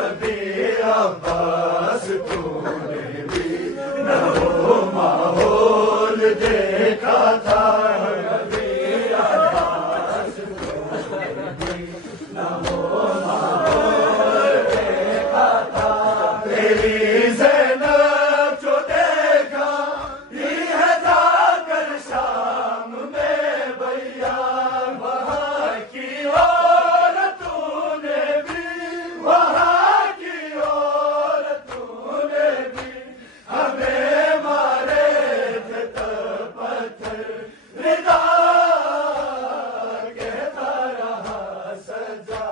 کبھی عباس تو نے بھی نہ وہ ماحول دیکھا تھا، کبھی عباس تو نے بھی نہ وہ ماحول دیکھا تھا، تیری زینب جو دیکھا یہ ہے جا کر شام میں بھیا، وہاں کی عورتوں نے بھی، وہاں کی عورتوں نے بھی ہمیں مارے تھے تب پتھر، رضا کہتا رہا سجا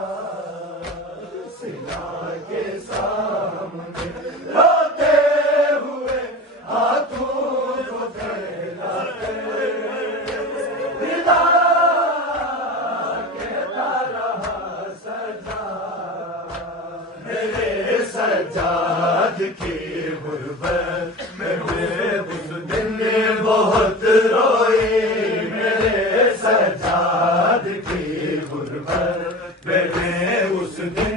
سلا کے سامنے روتے ہوئے ہاتھوں کو پھیلاتے، رضا کہتا رہا سجا، میرے سجاد کی غربت میں اس دن بہت روئی، میرے سجاد کی غربت میں اس دن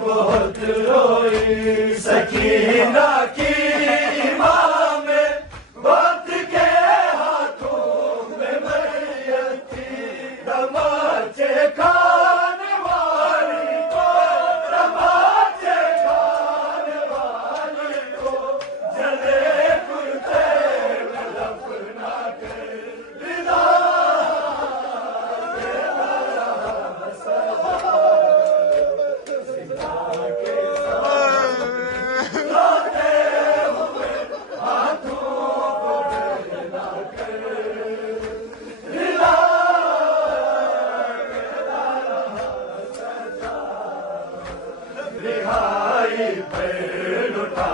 بہت روئی، سکینہ کی امام وقت کے ہاتھوں میں میت تھی، تماچے کھانے والی کو، تماچے کھانے والی کو جلے کرتے میں دفنا کے، رضا کہتا رہا سجا سلا کے سامنے روتے ہوئے ہاتھوں کو پھیلا کے، رضا کہتا رہا سجا، رہائی پہ لٹا